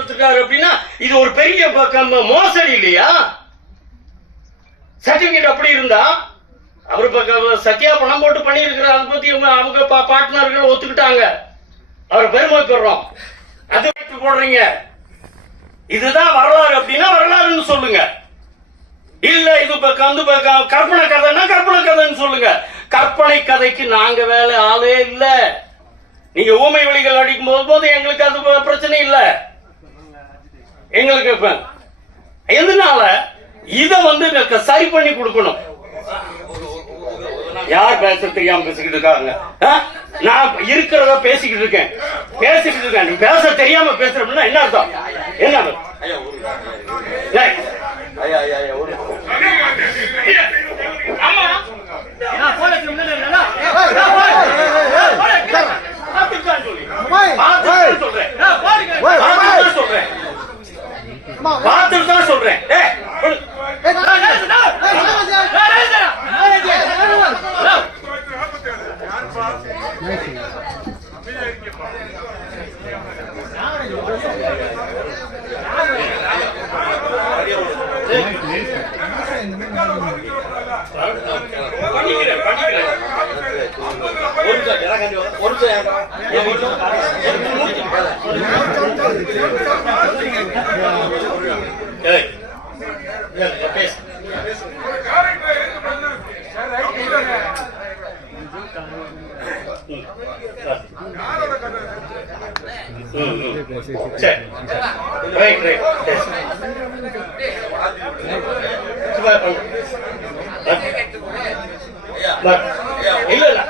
கொடுத்துருக்காரு அப்படின்னா இது ஒரு பெரிய மோசடி இல்லையா? சர்டிபிகேட் அப்படி இருந்தா அவரு சத்யா பணம் போட்டு பண்ணியிருக்கிறார். அதை பத்தி அவங்க பார்ட்னர்கள் ஒத்துக்கிட்டாங்க. அவர் பெருமைப்படுறோம். அது போடுறீங்க. இதுதான் வரலாறு அப்படின்னா வரலாறுன்னு சொல்லுங்க. இல்ல இது கற்பனை கதைன்னா கற்பனை கதைன்னு சொல்லுங்க. கற்பனை கதைக்கு நாங்க வேலை ஆளே இல்ல. நீங்க ஊமை வழிகள் அடிக்கும் போது எங்களுக்கு அது பிரச்சனை இல்ல. எங்களுக்கு எதனால இத சரி பண்ணி கொடுக்கணும். யார் பேச தெரியாம பேசிக்கிட்டு இருக்காங்க? நான் இருக்கிறத பேசிக்கிட்டு இருக்கேன். நீ பேச தெரியாம பேசுறோம்னா என்ன அர்த்தம்? என்ன பார்த்துட்டு தான் சொல்றேன். இல்ல இல்ல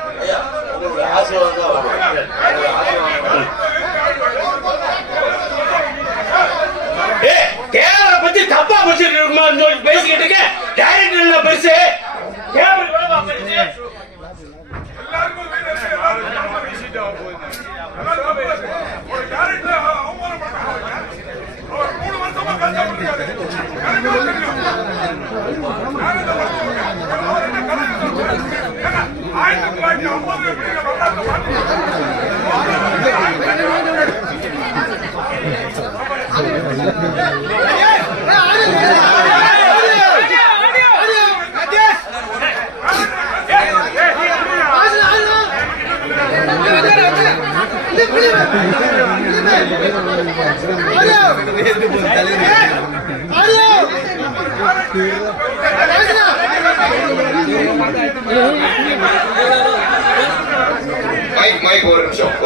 தேவரை பத்தி தப்பா பேசிக்கிட்டு இருக்க. டைரக்டர் பெருசு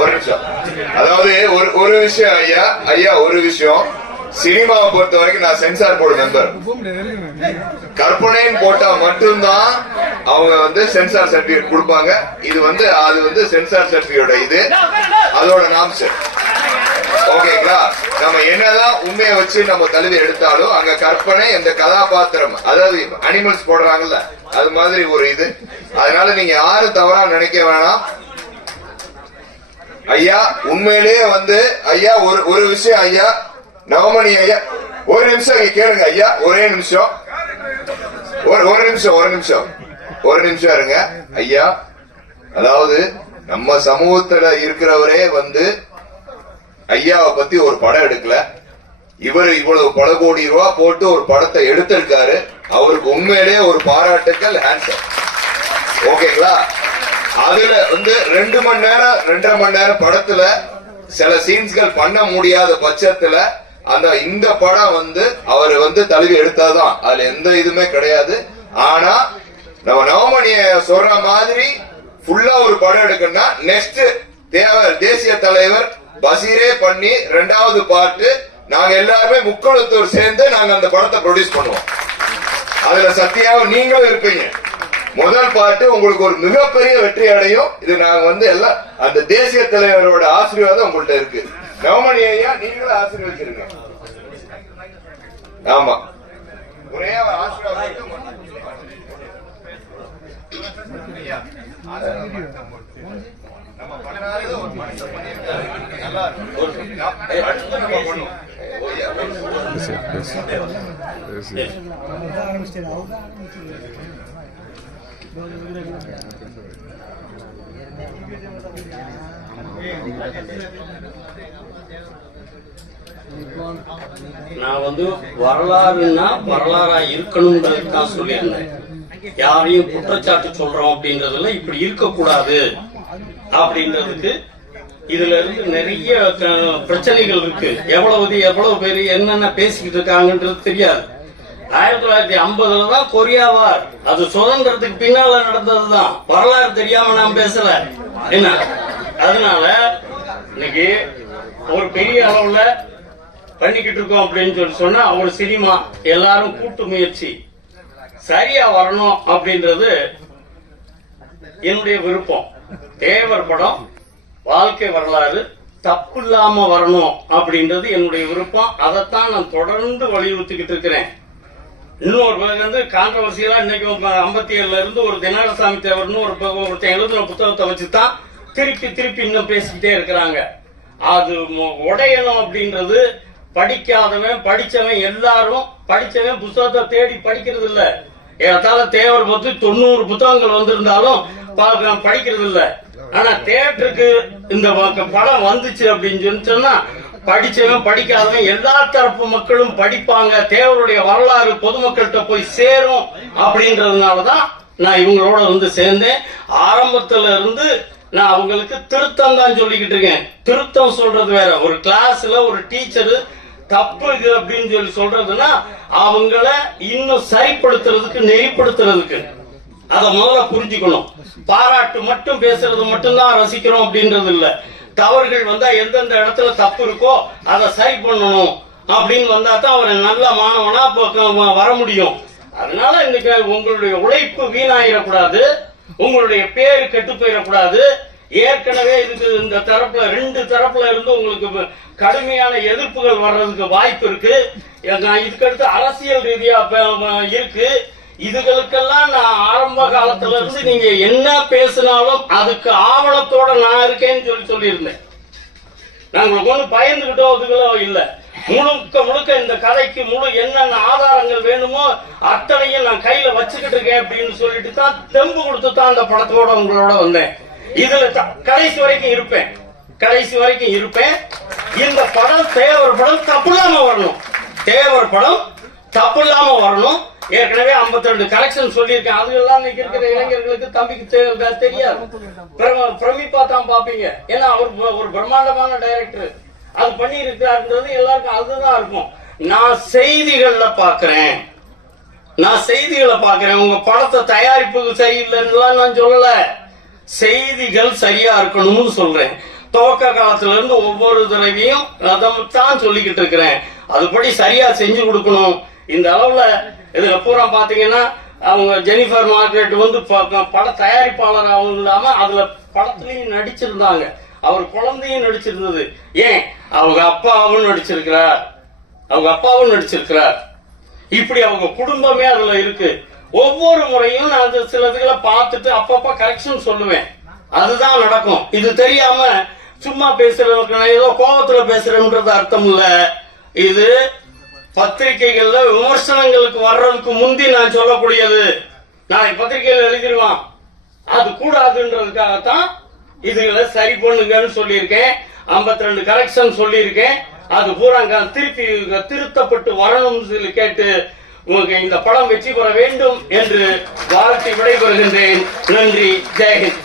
ஒரு நிமிஷம். அதாவது ஒரு விஷயம் ஐயா ஒரு விஷயம். சினிமாவை பொறுத்த வரைக்கும் நான் சென்சார் போர்டு மெம்பர். கற்பனைன்னு போட்டா மட்டும்தான் அவங்க சென்சார் சர்டிபிகேட் கொடுப்பாங்க. இது அது சென்சார் சர்டிபிகேட் இது அதோட நாம்ஸ். ஓகேங்களா? நம்ம என்னதான் உண்மையை வச்சு நம்ம தழுவி எடுத்தாலும் அங்க கற்பனை இந்த கதாபாத்திரம் அதாவது அனிமல்ஸ் போடுறாங்கல்ல அது மாதிரி ஒரு இது. அதனால நீங்க யாரும் தவறா நினைக்க வேணாம். ஐயா உண்மையிலேயே ஐயா ஒரு விஷயம் ஐயா நவமணி ஐயா ஒரு நிமிஷம் கேளுங்க ஐயா. ஒரே நிமிஷம் ஒரு நிமிஷம் இருங்க ஐயா. அதாவது நம்ம சமூகத்துல இருக்கிறவரே ஐயாவை பத்தி ஒரு படம் எடுக்கல. இவர் இவ்வளவு பல கோடி ரூபாய் போட்டு ஒரு படத்தை எடுத்திருக்காரு. அவருக்கு உண்மையிலேயே ஒரு பாராட்டுக்கள். ஹேண்ட்ஸ். ஓகேங்களா? அதுல 2 மணி நேரம் 2.5 மணி நேரம் படத்துல சில சீன்ஸ்கள் பண்ண முடியாத பட்சத்துல இந்த படம் அவர் தழுவி எடுத்தாதான். அதுல எந்த இதுமே கிடையாது. ஆனா நம்ம நவமணிய சொல்ற மாதிரி ஃபுல்லா ஒரு படம் எடுக்கணும்னா நெக்ஸ்ட் தேசிய தலைவர் பசீரே பண்ணி 2வது பார்ட் நாங்க எல்லாருமே முக்கொழுத்தூர் சேர்ந்து நாங்க அந்த படத்தை ப்ரொடியூஸ் பண்ணுவோம். அதுல சத்யாவும் நீங்களும் இருப்பீங்க. முதல் பாட்டு உங்களுக்கு ஒரு மிகப்பெரிய வெற்றி அடையும். இது நாங்க எல்லாம் அந்த தேசிய தலைவரோட ஆசீர்வாதம் உங்கள்ட்ட இருக்கு. நவமணி ஐயா நீங்களும் ஆசீர்வதிச்சிருங்க. ஆமா ஒரே ஆசீர்வாதம். நம்ம பண்ணாத ஒரு மனுஷன் பண்ணிருக்காரு. நல்லா நான் வந்து வரலாறுன்னா வரலாறா இருக்கணும்ன்றது தான் சொல்லியிருந்தேன். யாரையும் குற்றச்சாட்டு சொல்றோம் அப்படின்றதுல இப்படி இருக்கக்கூடாது அப்படின்றதுக்கு இதுல இருந்து நிறைய பிரச்சனைகள் இருக்கு. எவ்வளவு பேர் என்னென்ன பேசிக்கிட்டு இருக்காங்கன்றது தெரியாது. 1950 தான் கொரியா வார், அது சுதந்திரத்துக்கு பின்னால நடந்ததுதான். வரலாறு தெரியாம நான் பேசல என்ன. அதனால இன்னைக்கு ஒரு பெரிய அளவுல பண்ணிக்கிட்டு இருக்கோம் அப்படின்னு சொல்லி சொன்னா ஒரு சினிமா எல்லாரும் கூட்டு முயற்சி சரியா வரணும் அப்படின்றது என்னுடைய விருப்பம். தேவர் படம் வாழ்க்கை வரலாறு தப்பு இல்லாம வரணும் அப்படின்றது என்னுடைய விருப்பம். அதைத்தான் நான் தொடர்ந்து வலியுறுத்திக்கிட்டு இருக்கிறேன். இன்னொரு வந்து கான்ட்ரவர்சியலா இன்னைக்கு 57 இருந்து ஒரு தினாரசாமி தேவர்னு ஒருத்தன் எழுதின புத்தகத்தை வச்சுதான் திருப்பி இன்னும் பேசிக்கிட்டே இருக்கிறாங்க. அது உடையணும் அப்படின்றது படிக்காதவன் படிச்சவன் எல்லாரும் படிச்சவன் புத்தகத்தை தேடி படிக்கிறது இல்ல. ஏதால தேவர் பத்தி 90 புத்தகங்கள் வந்திருந்தாலும் படிக்கிறது இல்ல. ஆனா தியேட்டருக்கு இந்த படம் வந்துச்சு அப்படின்னு சொன்னா படிச்சவன் படிக்காதவன் எல்லா தரப்பு மக்களும் படிப்பாங்க. தேவருடைய வரலாறு பொதுமக்கள்கிட்ட போய் சேரும் அப்படின்றதுனாலதான் நான் இவங்களோட வந்து சேர்ந்தேன். ஆரம்பத்துல இருந்து நான் அவங்களுக்கு திருத்தம் தான் சொல்லிக்கிட்டு இருக்கேன். திருத்தம் சொல்றது வேற. ஒரு கிளாஸ்ல ஒரு டீச்சரு தப்பு இது அப்படின்னு சொல்லி சொல்றதுன்னா அவங்கள இன்னும் சரிப்படுத்துறதுக்கு நெறிப்படுத்துறதுக்கு அத முதல்ல புரிஞ்சுக்கணும். பாராட்டு மட்டும் பேசுறது மட்டும்தான் ரசிக்கிறோம் அப்படின்றது இல்ல. தவறுகள் வந்தா எந்தெந்த இடத்துல தப்பு இருக்கோ அதை சரி பண்ணணும் அப்படின்னு வந்தா தான் அவர் நல்ல மாணவனா வர முடியும். அதனால இன்னைக்கு உங்களுடைய உழைப்பு வீணாயிடக்கூடாது, உங்களுடைய பேரு கெட்டு போயிடக்கூடாது. ஏற்கனவே இதுக்கு இந்த தரப்புல 2 தரப்புல இருந்து உங்களுக்கு கடுமையான எதிர்ப்புகள் வர்றதுக்கு வாய்ப்பு இருக்கு. இதுக்கடுத்து அரசியல் ரீதியா இருக்கு. இதுகளுக்கெல்லாம் நான் ஆரம்ப காலத்துல இருந்து நீங்க என்ன பேசினாலும் அதுக்கு ஆவணத்தோட நான் இருக்கேன்னு சொல்லியிருந்தேன். நாங்களுக்கு ஒண்ணு பயந்துகிட்டோம் இல்ல. முழுக்க இந்த கதைக்கு என்னென்ன ஆதாரங்கள் வேணுமோ அத்தனையும் நான் கையில வச்சுக்கிட்டு இருக்கேன் அப்படின்னு சொல்லிட்டு தான் தெம்பு கொடுத்து தான் அந்த படத்தோட உங்களோட வந்தேன். இதுல கடைசி வரைக்கும் இருப்பேன். இந்த படம் தேவர் படம் தப்பு இல்லாம வரணும். தேவர் படம் தப்பு இல்லாம வரணும். ஏற்கனவே 52 கலெக்ஷன் சொல்லியிருக்கேன். அதுக்கெல்லாம் இன்னைக்கு இருக்கிற இளைஞர்களுக்கு தம்பிக்கு தெரியாது. பிரமிப்பா தான் பாப்பீங்க. ஏன்னா அவர் ஒரு பிரம்மாண்டமான டைரக்டர். அது பண்ணி இருக்கிறாருன்றது எல்லாருக்கும் அதுதான் இருக்கும். நான் செய்திகளை பாக்குறேன். உங்க படத்தை தயாரிப்பு சரியில்லைன்னு நான் சொல்லல. செய்திகள் சரியா இருக்கணும்னு சொல்றேன். துவக்க காலத்துல இருந்து ஒவ்வொரு தடவையும் அதான் சொல்லிக்கிட்டு இருக்கிறேன். அதுபடி சரியா செஞ்சு கொடுக்கணும். இந்த அளவுல இதுல பூரா பாத்தீங்கன்னா அவங்க ஜெனிஃபர் மார்கரெட் வந்து பட தயாரிப்பாளராகவும் இல்லாம அதுல படத்துலயும் நடிச்சிருந்தாங்க. அவர் குழந்தையும் நடிச்சிருந்தது. ஏன் அவங்க அப்பாவும் நடிச்சிருக்கிறார். இப்படி அவங்க குடும்பமே அதுல இருக்கு. ஒவ்வொரு முறையும் நான் சில இதுகளை பார்த்துட்டு அப்பப்ப கரெக்ஷன் சொல்லுவேன். அதுதான் நடக்கும். இது தெரியாம சும்மா பேசுறவங்க ஏதோ கோபத்துல பேசுறேன்றது அர்த்தம் இல்ல. இது பத்திரிகைகள்ல விமர்சனங்களுக்கு வர்றதுக்கு முந்தி நான் சொல்லக்கூடியது. நாளைக்கு பத்திரிகைகள் எழுதிடுவான். அது கூடாதுன்றதுக்காகத்தான் இதுகளை சரி பண்ணுங்கன்னு சொல்லியிருக்கேன். 52 கரெக்ஷன் சொல்லியிருக்கேன். அது பூரா திருப்பி திருத்தப்பட்டு வரணும்னு சொல்லி கேட்டு உங்களுக்கு இந்த படம் வெற்றி பெற வேண்டும் என்று வாழ்த்தி விடைபெறுகின்றேன். நன்றி. ஜெயஹிந்த்.